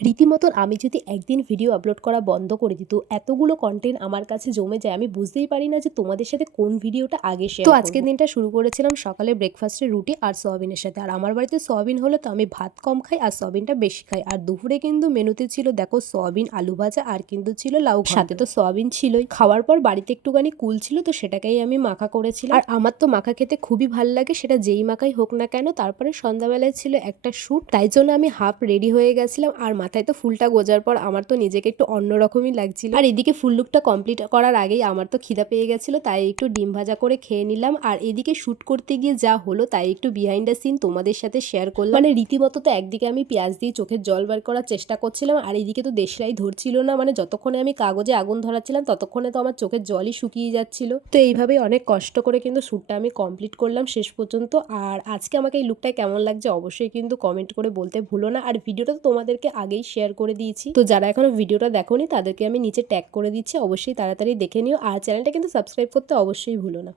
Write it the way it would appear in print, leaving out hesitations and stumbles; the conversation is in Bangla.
রীতিমতন আমি যদি একদিন ভিডিও আপলোড করা বন্ধ করে দিত, এতগুলো কনটেন্ট আমার কাছে জমে যায় আমি বুঝতেই পারি না যে তোমাদের সাথে কোন ভিডিওটা আগে শেয়ার করব। তো আজকের দিনটা শুরু করেছিলাম সকালে ব্রেকফাস্টে রুটি আর সয়াবিনের সাথে। আর আমার বাড়িতে সয়াবিন হলে তো আমি ভাত কম খাই আর সয়াবিনটা বেশি খাই। আর দুপুরে কিন্তু মেনুতে ছিল দেখো সয়াবিন আলু ভাজা আর কিন্তু ছিল লাউ ঘন্ট। সাথে তো সয়াবিন ছিলই। খাওয়ার পর বাড়িতে একটুখানি কুল ছিল তো সেটাকেই আমি মাখা করেছিলাম। আর আমার তো মাখা খেতে খুবই ভালো লাগে, সেটা যেই মাখাই হোক না কেন। তারপরে সন্ধ্যাবেলায় ছিল একটা শ্যুট, তাই জন্য আমি হাফ রেডি হয়ে গেছিলাম। আর মাথায় তো ফুলটা গোজার পর আমার তো নিজেকে একটু অন্যরকমই লাগছিল। আর এদিকে ফুল লুকটা কমপ্লিট করার আগেই আমার তো খিদা পেয়ে গেছিল, তাই একটু ডিম ভাজা করে খেয়ে নিলাম। আর এদিকে শ্যুট করতে গিয়ে যা হলো তাই একটু বিহাইন্ড দ্য সিন তোমাদের সাথে শেয়ার করলাম। মানে রীতিমতো তো একদিকে আমি পেঁয়াজ দিয়ে চোখের জল বার করার চেষ্টা করছিলাম, আর এদিকে তো দেশলাই ধরছিল না। মানে যতক্ষণে আমি কাগজে আগুন ধরাচ্ছিলাম ততক্ষণে তো আমার চোখের জলই শুকিয়ে যাচ্ছিল। তো এইভাবেই অনেক কষ্ট করে কিন্তু শ্যুটটা আমি কমপ্লিট করলাম শেষ পর্যন্ত। আর আজকে আমাকে এই লুকটা কেমন লাগছে অবশ্যই কিন্তু কমেন্ট করে বলতে ভুলো না। আর ভিডিওটা তো তোমাদেরকে আগেই শেয়ার করে দিয়েছি, তো যারা এখনো ভিডিওটা দেখোনি তাদেরকে আমি নিচে ট্যাগ করে দিচ্ছি, অবশ্যই তাড়াতাড়ি দেখে নিও। আর চ্যানেলটা কিন্তু সাবস্ক্রাইব করতে অবশ্যই ভুলো না।